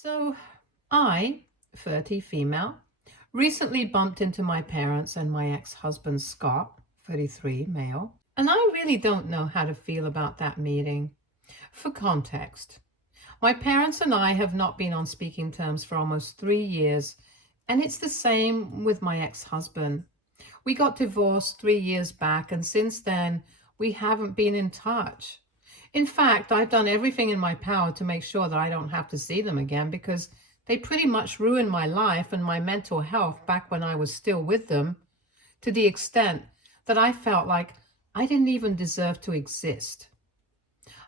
So, I, 30 female, recently bumped into my parents and my ex-husband Scott, 33 male, and I really don't know how to feel about that meeting. For context, my parents and I have not been on speaking terms for almost 3 years, and it's the same with my ex-husband. We got divorced 3 years back, and since then, we haven't been in touch. In fact, I've done everything in my power to make sure that I don't have to see them again because they pretty much ruined my life and my mental health back when I was still with them, to the extent that I felt like I didn't even deserve to exist.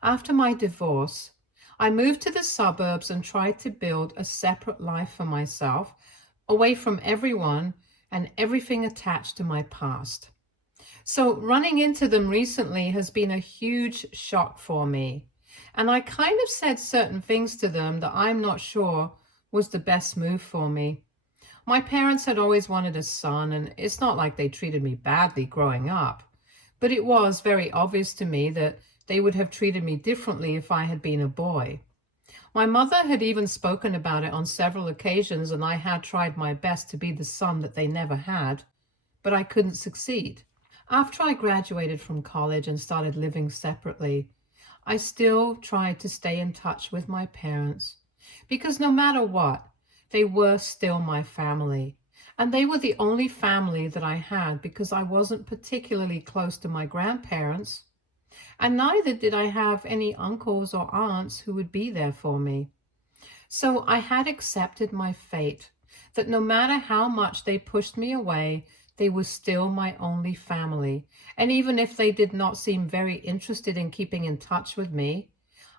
After my divorce, I moved to the suburbs and tried to build a separate life for myself, away from everyone and everything attached to my past. So running into them recently has been a huge shock for me. And I kind of said certain things to them that I'm not sure was the best move for me. My parents had always wanted a son, and it's not like they treated me badly growing up, but it was very obvious to me that they would have treated me differently if I had been a boy. My mother had even spoken about it on several occasions, and I had tried my best to be the son that they never had, but I couldn't succeed. After I graduated from college and started living separately, I still tried to stay in touch with my parents because no matter what, they were still my family. And they were the only family that I had because I wasn't particularly close to my grandparents, and neither did I have any uncles or aunts who would be there for me. So I had accepted my fate, that no matter how much they pushed me away, they were still my only family. And even if they did not seem very interested in keeping in touch with me,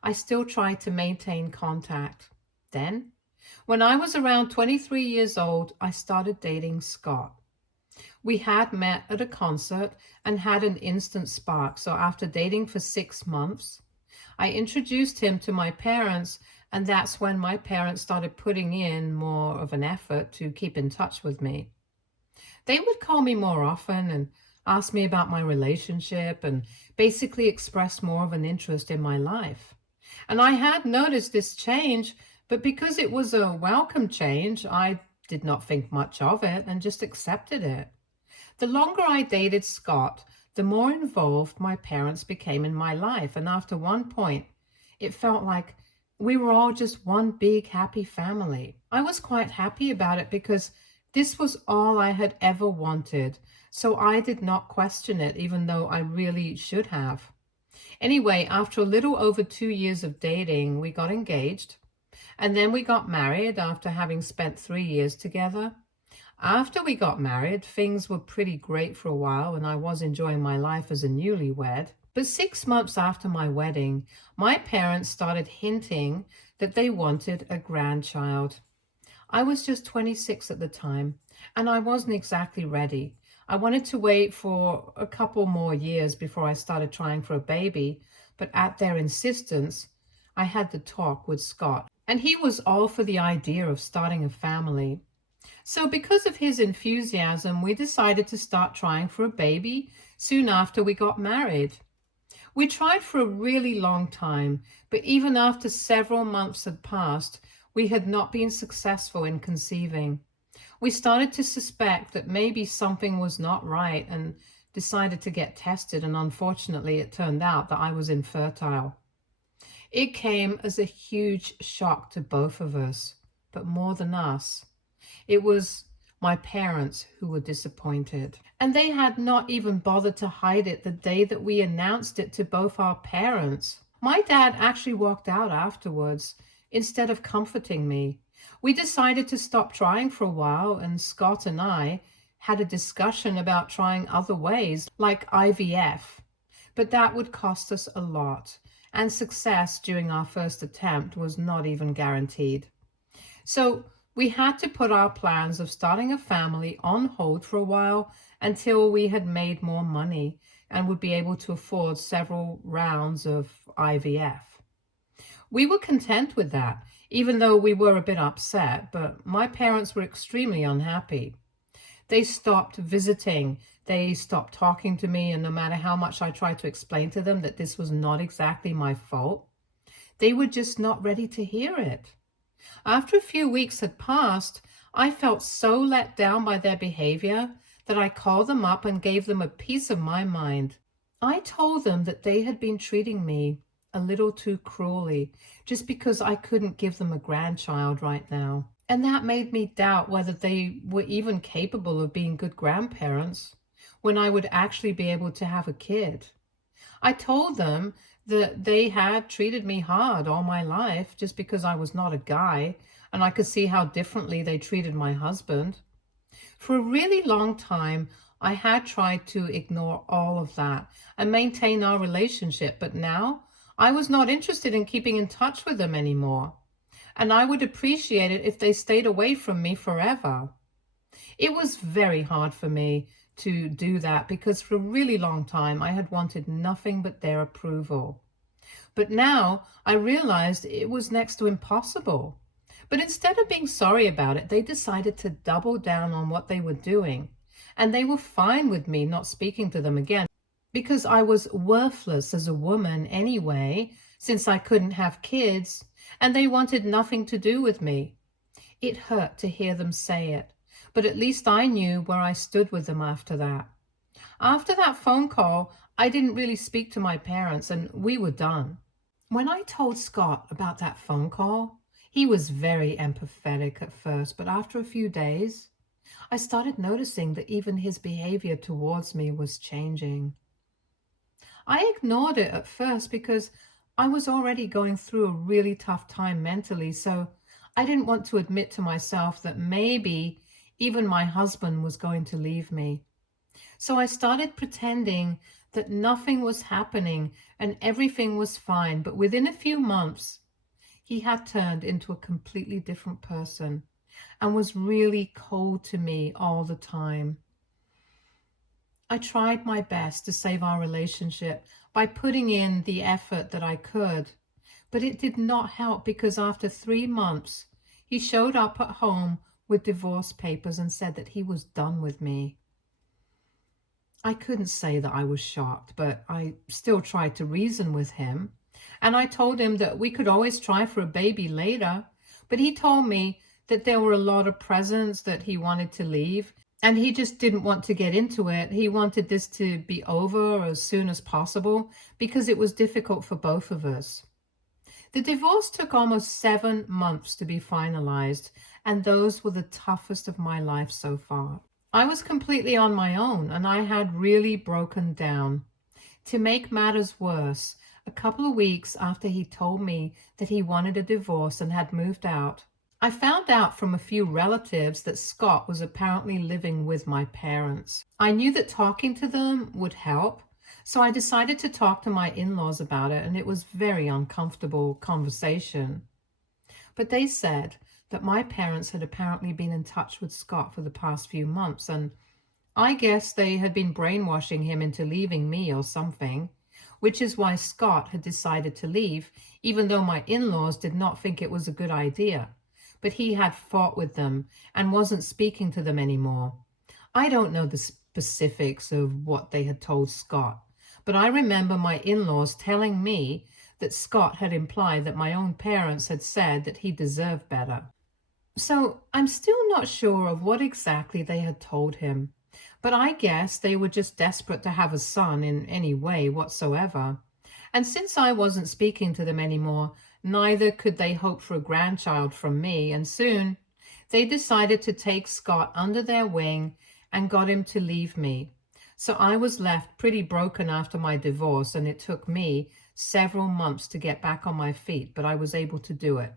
I still tried to maintain contact. Then, when I was around 23 years old, I started dating Scott. We had met at a concert and had an instant spark. So after dating for 6 months, I introduced him to my parents, and that's when my parents started putting in more of an effort to keep in touch with me. They would call me more often and ask me about my relationship and basically express more of an interest in my life. And I had noticed this change, but because it was a welcome change, I did not think much of it and just accepted it. The longer I dated Scott, the more involved my parents became in my life. And after one point, it felt like we were all just one big happy family. I was quite happy about it because this was all I had ever wanted. So I did not question it, even though I really should have. Anyway, after a little over 2 years of dating, we got engaged. And then we got married after having spent 3 years together. After we got married, things were pretty great for a while, and I was enjoying my life as a newlywed. But 6 months after my wedding, my parents started hinting that they wanted a grandchild. I was just 26 at the time, and I wasn't exactly ready. I wanted to wait for a couple more years before I started trying for a baby, but at their insistence, I had the talk with Scott, and he was all for the idea of starting a family. So because of his enthusiasm, we decided to start trying for a baby soon after we got married. We tried for a really long time, but even after several months had passed, we had not been successful in conceiving. We started to suspect that maybe something was not right and decided to get tested, and unfortunately it turned out that I was infertile. It came as a huge shock to both of us, but more than us, it was my parents who were disappointed. And they had not even bothered to hide it the day that we announced it to both our parents. My dad actually walked out afterwards instead of comforting me. We decided to stop trying for a while, and Scott and I had a discussion about trying other ways like IVF. But that would cost us a lot, and success during our first attempt was not even guaranteed. So we had to put our plans of starting a family on hold for a while until we had made more money and would be able to afford several rounds of IVF. We were content with that, even though we were a bit upset, but my parents were extremely unhappy. They stopped visiting, they stopped talking to me, and no matter how much I tried to explain to them that this was not exactly my fault, they were just not ready to hear it. After a few weeks had passed, I felt so let down by their behavior that I called them up and gave them a piece of my mind. I told them that they had been treating me a little too cruelly just because I couldn't give them a grandchild right now. And that made me doubt whether they were even capable of being good grandparents when I would actually be able to have a kid. I told them that they had treated me hard all my life just because I was not a guy, and I could see how differently they treated my husband. For a really long time, I had tried to ignore all of that and maintain our relationship, but now I was not interested in keeping in touch with them anymore, and I would appreciate it if they stayed away from me forever. It was very hard for me to do that because for a really long time I had wanted nothing but their approval. But now I realized it was next to impossible. But instead of being sorry about it, they decided to double down on what they were doing. And they were fine with me not speaking to them again because I was worthless as a woman anyway, since I couldn't have kids, and they wanted nothing to do with me. It hurt to hear them say it, but at least I knew where I stood with them after that. After that phone call, I didn't really speak to my parents, and we were done. When I told Scott about that phone call, he was very empathetic at first, but after a few days, I started noticing that even his behavior towards me was changing. I ignored it at first because I was already going through a really tough time mentally, so I didn't want to admit to myself that maybe even my husband was going to leave me. So I started pretending that nothing was happening and everything was fine. But within a few months, he had turned into a completely different person and was really cold to me all the time. I tried my best to save our relationship by putting in the effort that I could, but it did not help because after 3 months, he showed up at home with divorce papers and said that he was done with me. I couldn't say that I was shocked, but I still tried to reason with him. And I told him that we could always try for a baby later. But he told me that there were a lot of presents that he wanted to leave. And he just didn't want to get into it. He wanted this to be over as soon as possible because it was difficult for both of us. The divorce took almost 7 months to be finalized, and those were the toughest of my life so far. I was completely on my own, and I had really broken down. To make matters worse, a couple of weeks after he told me that he wanted a divorce and had moved out, I found out from a few relatives that Scott was apparently living with my parents. I knew that talking to them would help, so I decided to talk to my in-laws about it, and it was very uncomfortable conversation. But they said that my parents had apparently been in touch with Scott for the past few months, and I guess they had been brainwashing him into leaving me or something, which is why Scott had decided to leave, even though my in-laws did not think it was a good idea. But he had fought with them and wasn't speaking to them anymore. I don't know the specifics of what they had told Scott, but I remember my in-laws telling me that Scott had implied that my own parents had said that he deserved better. So I'm still not sure of what exactly they had told him, but I guess they were just desperate to have a son in any way whatsoever. And since I wasn't speaking to them anymore, neither could they hope for a grandchild from me, and soon they decided to take Scott under their wing and got him to leave me. So I was left pretty broken after my divorce, and it took me several months to get back on my feet, but I was able to do it.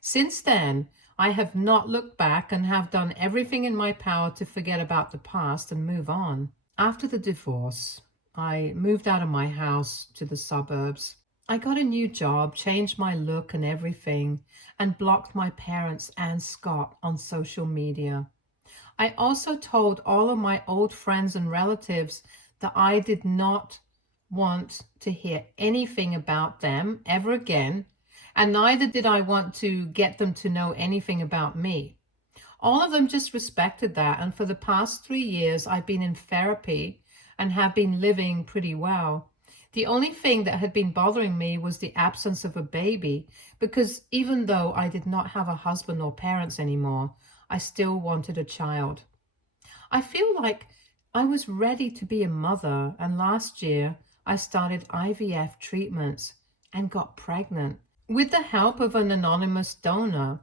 Since then, I have not looked back and have done everything in my power to forget about the past and move on. After the divorce, I moved out of my house to the suburbs. I got a new job, changed my look and everything, and blocked my parents and Scott on social media. I also told all of my old friends and relatives that I did not want to hear anything about them ever again, and neither did I want to get them to know anything about me. All of them just respected that, and for the past 3 years, I've been in therapy and have been living pretty well. The only thing that had been bothering me was the absence of a baby, because even though I did not have a husband or parents anymore, I still wanted a child. I feel like I was ready to be a mother, and last year I started IVF treatments and got pregnant with the help of an anonymous donor.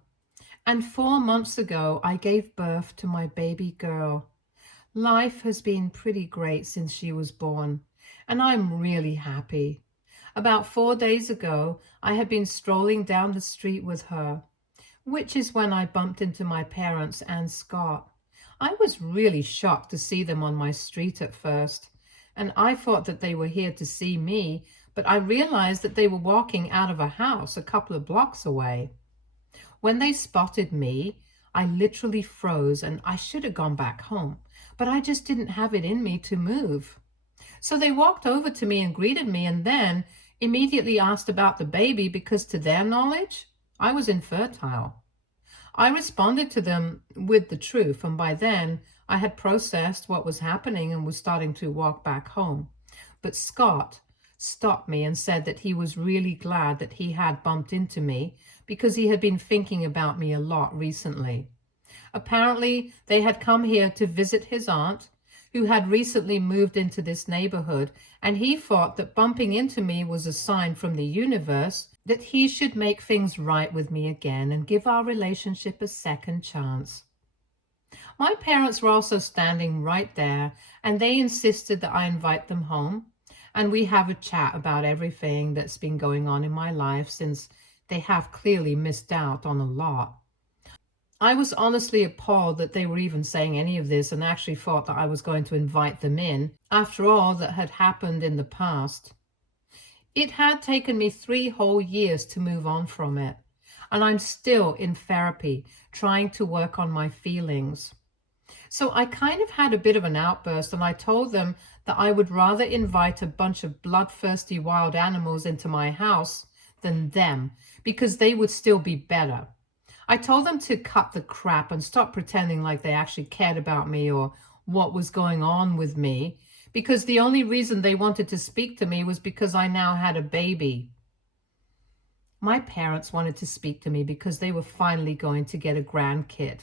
And 4 months ago, I gave birth to my baby girl. Life has been pretty great since she was born, and I'm really happy. About 4 days ago, I had been strolling down the street with her, which is when I bumped into my parents and Scott. I was really shocked to see them on my street at first, and I thought that they were here to see me, but I realized that they were walking out of a house a couple of blocks away. When they spotted me, I literally froze and I should have gone back home, but I just didn't have it in me to move. So they walked over to me and greeted me and then immediately asked about the baby because to their knowledge, I was infertile. I responded to them with the truth, and by then I had processed what was happening and was starting to walk back home. But Scott stopped me and said that he was really glad that he had bumped into me because he had been thinking about me a lot recently. Apparently, they had come here to visit his aunt, who had recently moved into this neighborhood, and he thought that bumping into me was a sign from the universe that he should make things right with me again and give our relationship a second chance. My parents were also standing right there, and they insisted that I invite them home, and we have a chat about everything that's been going on in my life since they have clearly missed out on a lot. I was honestly appalled that they were even saying any of this and actually thought that I was going to invite them in after all that had happened in the past. It had taken me 3 whole years to move on from it, and I'm still in therapy trying to work on my feelings. So I kind of had a bit of an outburst and I told them that I would rather invite a bunch of bloodthirsty wild animals into my house than them because they would still be better. I told them to cut the crap and stop pretending like they actually cared about me or what was going on with me, because the only reason they wanted to speak to me was because I now had a baby. My parents wanted to speak to me because they were finally going to get a grandkid.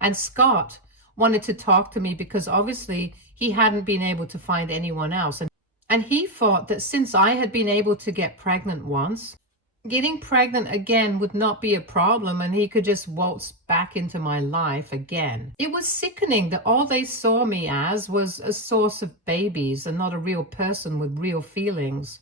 And Scott wanted to talk to me because obviously he hadn't been able to find anyone else. And he thought that since I had been able to get pregnant once, getting pregnant again would not be a problem and he could just waltz back into my life again. It was sickening that all they saw me as was a source of babies and not a real person with real feelings.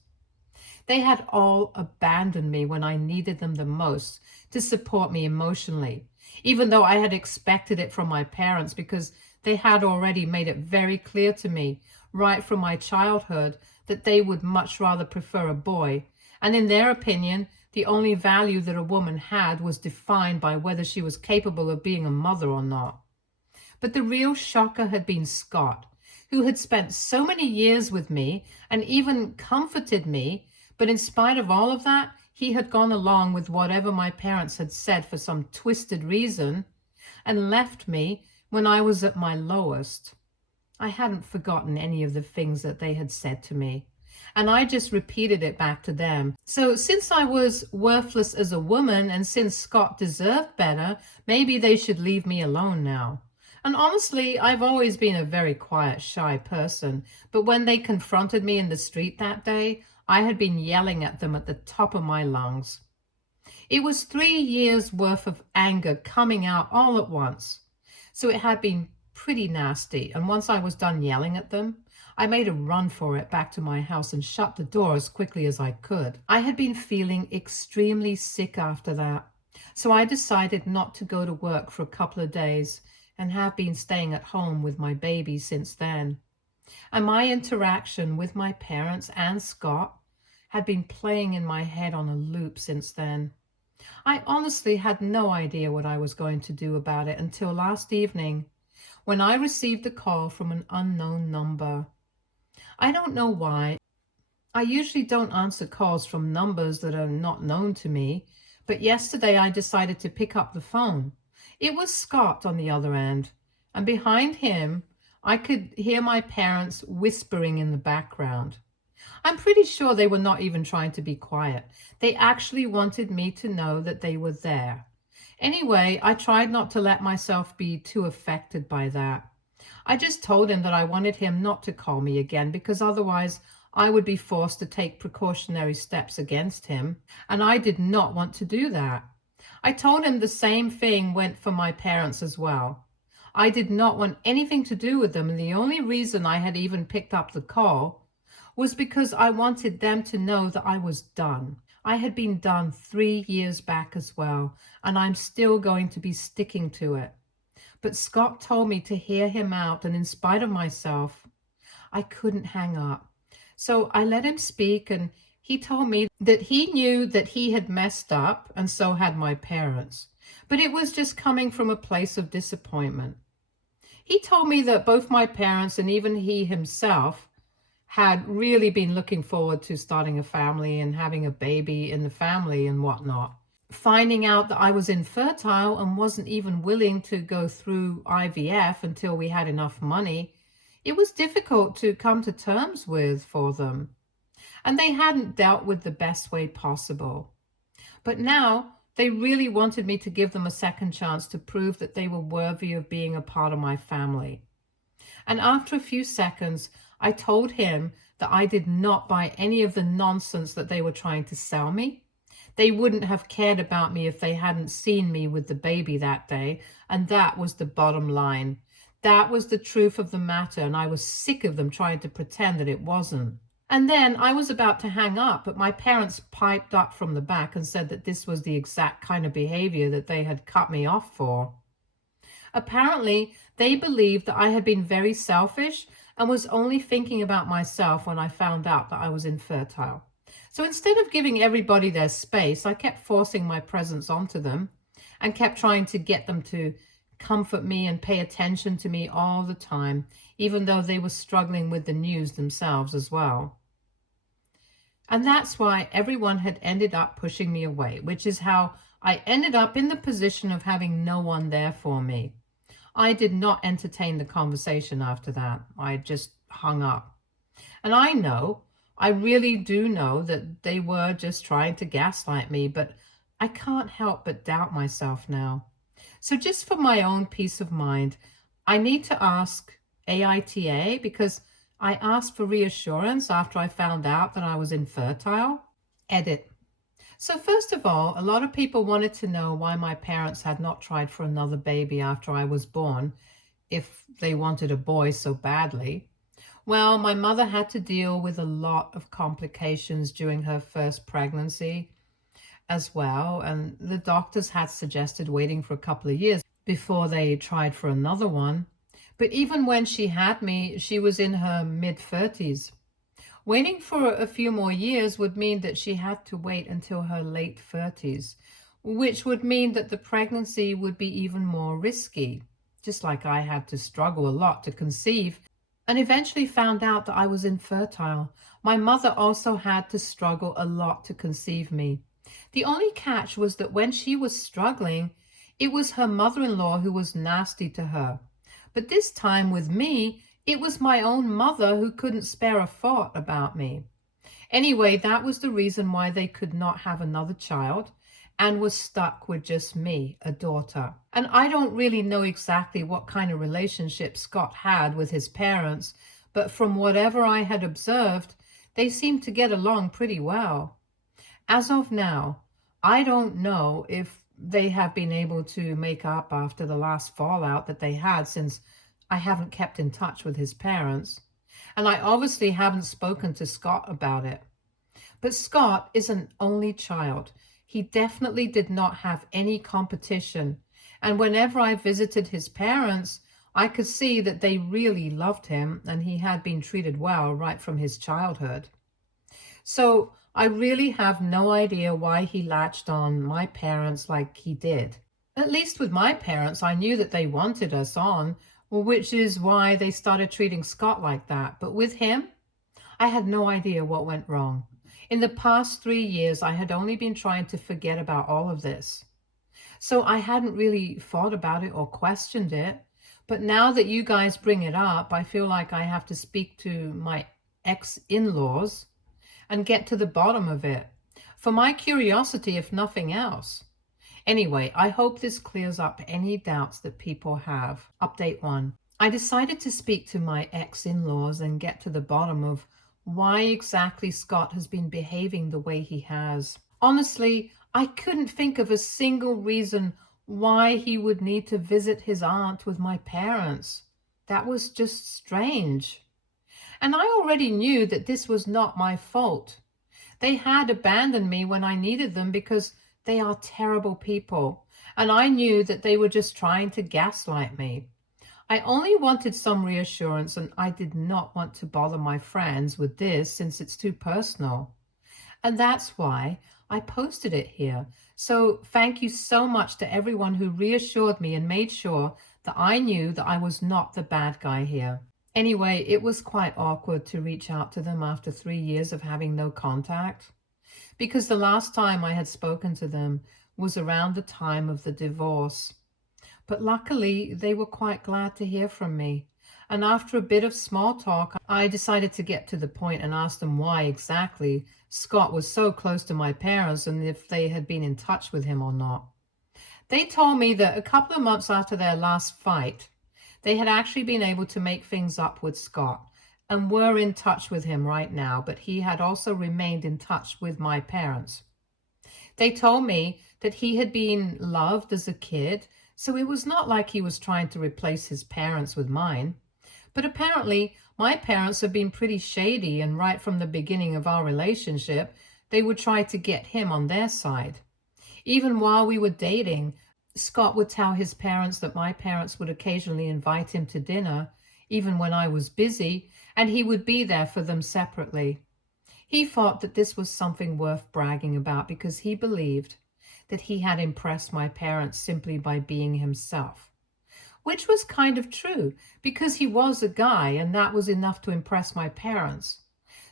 They had all abandoned me when I needed them the most to support me emotionally, even though I had expected it from my parents because they had already made it very clear to me right from my childhood that they would much rather prefer a boy. And in their opinion, the only value that a woman had was defined by whether she was capable of being a mother or not. But the real shocker had been Scott, who had spent so many years with me and even comforted me, but in spite of all of that, he had gone along with whatever my parents had said for some twisted reason and left me when I was at my lowest. I hadn't forgotten any of the things that they had said to me, and I just repeated it back to them. So since I was worthless as a woman and since Scott deserved better, maybe they should leave me alone now. And honestly, I've always been a very quiet, shy person, but when they confronted me in the street that day, I had been yelling at them at the top of my lungs. It was 3 years worth of anger coming out all at once. So it had been pretty nasty, and once I was done yelling at them, I made a run for it back to my house and shut the door as quickly as I could. I had been feeling extremely sick after that, so I decided not to go to work for a couple of days and have been staying at home with my baby since then. And my interaction with my parents and Scott had been playing in my head on a loop since then. I honestly had no idea what I was going to do about it until last evening when I received a call from an unknown number. I don't know why. I usually don't answer calls from numbers that are not known to me, but yesterday I decided to pick up the phone. It was Scott on the other end, and behind him I could hear my parents whispering in the background. I'm pretty sure they were not even trying to be quiet. They actually wanted me to know that they were there. Anyway, I tried not to let myself be too affected by that. I just told him that I wanted him not to call me again because otherwise I would be forced to take precautionary steps against him, and I did not want to do that. I told him the same thing went for my parents as well. I did not want anything to do with them, and the only reason I had even picked up the call was because I wanted them to know that I was done. I had been done 3 years back as well, and I'm still going to be sticking to it. But Scott told me to hear him out, and in spite of myself, I couldn't hang up. So I let him speak, and he told me that he knew that he had messed up, and so had my parents. But it was just coming from a place of disappointment. He told me that both my parents and even he himself had really been looking forward to starting a family and having a baby in the family and whatnot. Finding out that I was infertile and wasn't even willing to go through IVF until we had enough money, it was difficult to come to terms with for them. And they hadn't dealt with the best way possible. But now they really wanted me to give them a second chance to prove that they were worthy of being a part of my family. And after a few seconds, I told him that I did not buy any of the nonsense that they were trying to sell me. They wouldn't have cared about me if they hadn't seen me with the baby that day, and that was the bottom line. That was the truth of the matter, and I was sick of them trying to pretend that it wasn't. And then I was about to hang up, but my parents piped up from the back and said that this was the exact kind of behavior that they had cut me off for. Apparently, they believed that I had been very selfish and was only thinking about myself when I found out that I was infertile. So instead of giving everybody their space, I kept forcing my presence onto them and kept trying to get them to comfort me and pay attention to me all the time, even though they were struggling with the news themselves as well. And that's why everyone had ended up pushing me away, which is how I ended up in the position of having no one there for me. I did not entertain the conversation after that. I just hung up. And I really do know that they were just trying to gaslight me, but I can't help but doubt myself now. So just for my own peace of mind, I need to ask AITA because I asked for reassurance after I found out that I was infertile. Edit. So first of all, a lot of people wanted to know why my parents had not tried for another baby after I was born, if they wanted a boy so badly. Well, my mother had to deal with a lot of complications during her first pregnancy as well, and the doctors had suggested waiting for a couple of years before they tried for another one. But even when she had me, she was in her mid-30s. Waiting for a few more years would mean that she had to wait until her late 30s, which would mean that the pregnancy would be even more risky, just like I had to struggle a lot to conceive and eventually found out that I was infertile. My mother also had to struggle a lot to conceive me. The only catch was that when she was struggling, it was her mother-in-law who was nasty to her. But this time with me, it was my own mother who couldn't spare a thought about me. Anyway, that was the reason why they could not have another child and was stuck with just me, a daughter. And I don't really know exactly what kind of relationship Scott had with his parents, but from whatever I had observed, they seemed to get along pretty well. As of now, I don't know if they have been able to make up after the last fallout that they had, since I haven't kept in touch with his parents. And I obviously haven't spoken to Scott about it. But Scott is an only child. He definitely did not have any competition. And whenever I visited his parents, I could see that they really loved him and he had been treated well right from his childhood. So I really have no idea why he latched on my parents like he did. At least with my parents, I knew that they wanted us on, which is why they started treating Scott like that. But with him, I had no idea what went wrong. In the past 3 years, I had only been trying to forget about all of this. So I hadn't really thought about it or questioned it. But now that you guys bring it up, I feel like I have to speak to my ex-in-laws and get to the bottom of it. For my curiosity, if nothing else. Anyway, I hope this clears up any doubts that people have. Update 1. I decided to speak to my ex-in-laws and get to the bottom of why exactly Scott has been behaving the way he has. Honestly, I couldn't think of a single reason why he would need to visit his aunt with my parents. That was just strange. And I already knew that this was not my fault. They had abandoned me when I needed them because they are terrible people, and I knew that they were just trying to gaslight me. I only wanted some reassurance, and I did not want to bother my friends with this since it's too personal. And that's why I posted it here. So thank you so much to everyone who reassured me and made sure that I knew that I was not the bad guy here. Anyway, it was quite awkward to reach out to them after 3 years of having no contact, because the last time I had spoken to them was around the time of the divorce. But luckily, they were quite glad to hear from me. And after a bit of small talk, I decided to get to the point and ask them why exactly Scott was so close to my parents and if they had been in touch with him or not. They told me that a couple of months after their last fight, they had actually been able to make things up with Scott and were in touch with him right now, but he had also remained in touch with my parents. They told me that he had been loved as a kid, so it was not like he was trying to replace his parents with mine. But apparently, my parents have been pretty shady, and right from the beginning of our relationship, they would try to get him on their side. Even while we were dating, Scott would tell his parents that my parents would occasionally invite him to dinner, even when I was busy, and he would be there for them separately. He thought that this was something worth bragging about because he believed that he had impressed my parents simply by being himself. Which was kind of true, because he was a guy, and that was enough to impress my parents.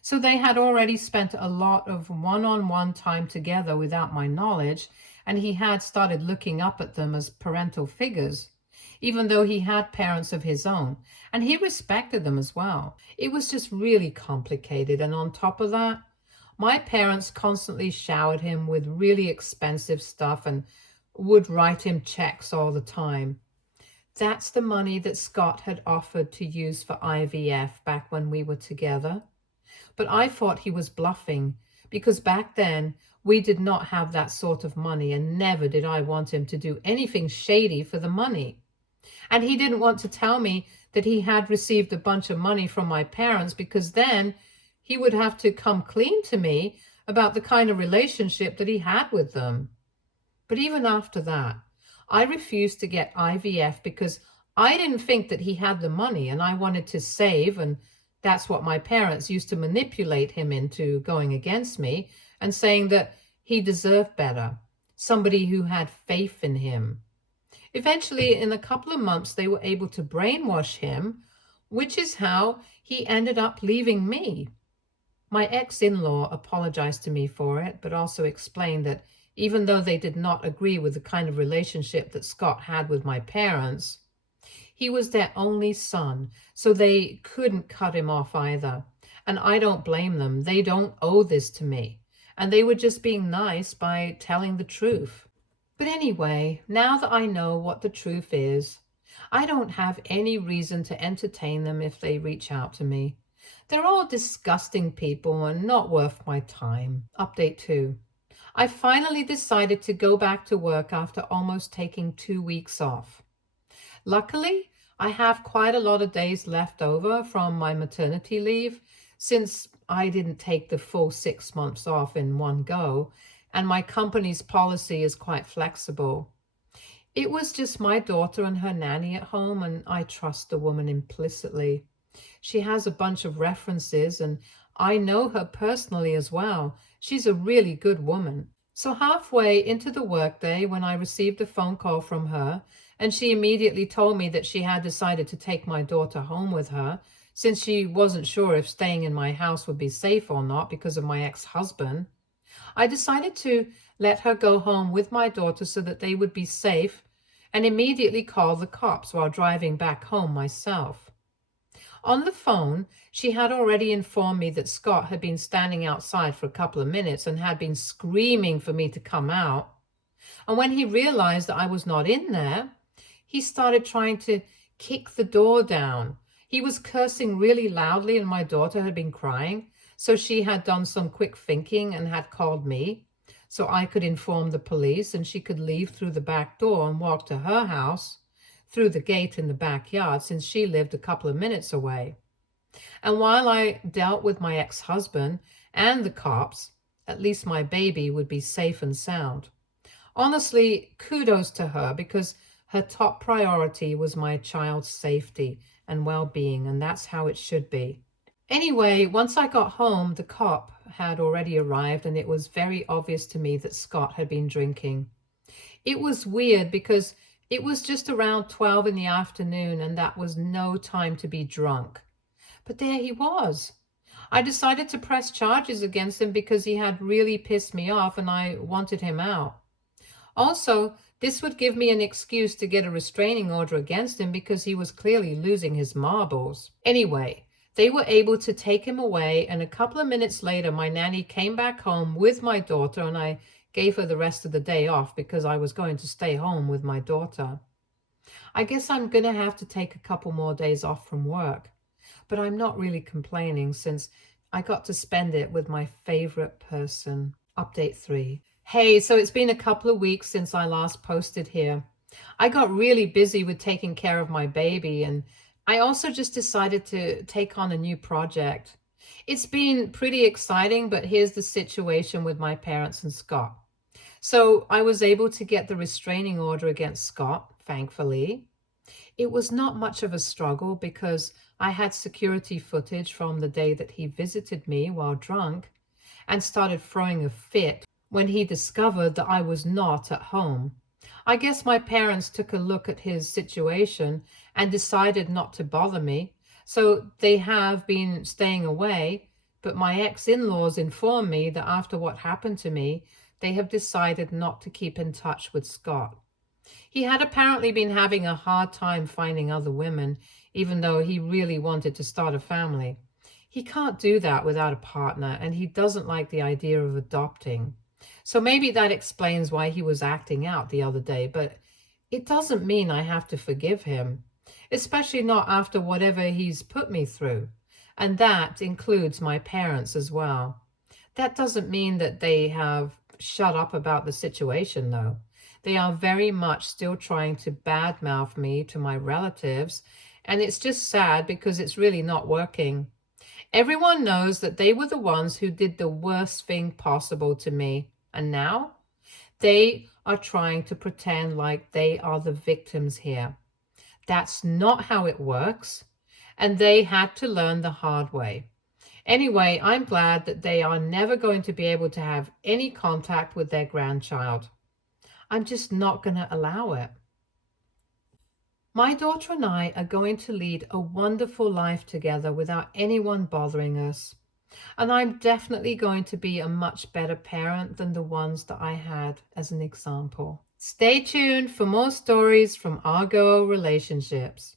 So they had already spent a lot of one-on-one time together without my knowledge, and he had started looking up at them as parental figures, even though he had parents of his own, and he respected them as well. It was just really complicated, and on top of that, my parents constantly showered him with really expensive stuff and would write him checks all the time. That's the money that Scott had offered to use for IVF back when we were together. But I thought he was bluffing, because back then we did not have that sort of money, and never did I want him to do anything shady for the money. And he didn't want to tell me that he had received a bunch of money from my parents, because then he would have to come clean to me about the kind of relationship that he had with them. But even after that, I refused to get IVF because I didn't think that he had the money, and I wanted to save, and that's what my parents used to manipulate him into going against me and saying that he deserved better, somebody who had faith in him. Eventually, in a couple of months, they were able to brainwash him, which is how he ended up leaving me. My ex-in-law apologized to me for it, but also explained that even though they did not agree with the kind of relationship that Scott had with my parents, he was their only son, so they couldn't cut him off either. And I don't blame them. They don't owe this to me. And they were just being nice by telling the truth. But anyway, now that I know what the truth is, I don't have any reason to entertain them if they reach out to me. They're all disgusting people and not worth my time. Update 2. I finally decided to go back to work after almost taking 2 weeks off. Luckily, I have quite a lot of days left over from my maternity leave, since I didn't take the full 6 months off in one go, and my company's policy is quite flexible. It was just my daughter and her nanny at home, and I trust the woman implicitly. She has a bunch of references, and I know her personally as well. She's a really good woman. So halfway into the workday, when I received a phone call from her, and she immediately told me that she had decided to take my daughter home with her, since she wasn't sure if staying in my house would be safe or not because of my ex-husband, I decided to let her go home with my daughter so that they would be safe, and immediately call the cops while driving back home myself. On the phone, she had already informed me that Scott had been standing outside for a couple of minutes and had been screaming for me to come out. And when he realized that I was not in there, he started trying to kick the door down. He was cursing really loudly, and my daughter had been crying. So she had done some quick thinking and had called me so I could inform the police and she could leave through the back door and walk to her house through the gate in the backyard since she lived a couple of minutes away. And while I dealt with my ex-husband and the cops, at least my baby would be safe and sound. Honestly, kudos to her because her top priority was my child's safety and well-being, and that's how it should be. Anyway, once I got home, the cop had already arrived, and it was very obvious to me that Scott had been drinking. It was weird because it was just around 12 in the afternoon, and that was no time to be drunk. But there he was. I decided to press charges against him because he had really pissed me off and I wanted him out. Also, this would give me an excuse to get a restraining order against him because he was clearly losing his marbles. Anyway, they were able to take him away, and a couple of minutes later, my nanny came back home with my daughter, and I gave her the rest of the day off because I was going to stay home with my daughter. I guess I'm going to have to take a couple more days off from work, but I'm not really complaining since I got to spend it with my favorite person. Update 3. Hey, so it's been a couple of weeks since I last posted here. I got really busy with taking care of my baby, and I also just decided to take on a new project. It's been pretty exciting, but here's the situation with my parents and Scott. So I was able to get the restraining order against Scott, thankfully. It was not much of a struggle because I had security footage from the day that he visited me while drunk and started throwing a fit when he discovered that I was not at home. I guess my parents took a look at his situation and decided not to bother me, so they have been staying away, but my ex-in-laws informed me that after what happened to me, they have decided not to keep in touch with Scott. He had apparently been having a hard time finding other women, even though he really wanted to start a family. He can't do that without a partner, and he doesn't like the idea of adopting. So maybe that explains why he was acting out the other day, but it doesn't mean I have to forgive him, especially not after whatever he's put me through. And that includes my parents as well. That doesn't mean that they have shut up about the situation, though. They are very much still trying to badmouth me to my relatives, and it's just sad because it's really not working. Everyone knows that they were the ones who did the worst thing possible to me, and now they are trying to pretend like they are the victims here. That's not how it works, and they had to learn the hard way. Anyway, I'm glad that they are never going to be able to have any contact with their grandchild. I'm just not going to allow it. My daughter and I are going to lead a wonderful life together without anyone bothering us. And I'm definitely going to be a much better parent than the ones that I had as an example. Stay tuned for more stories from Argo Relationships.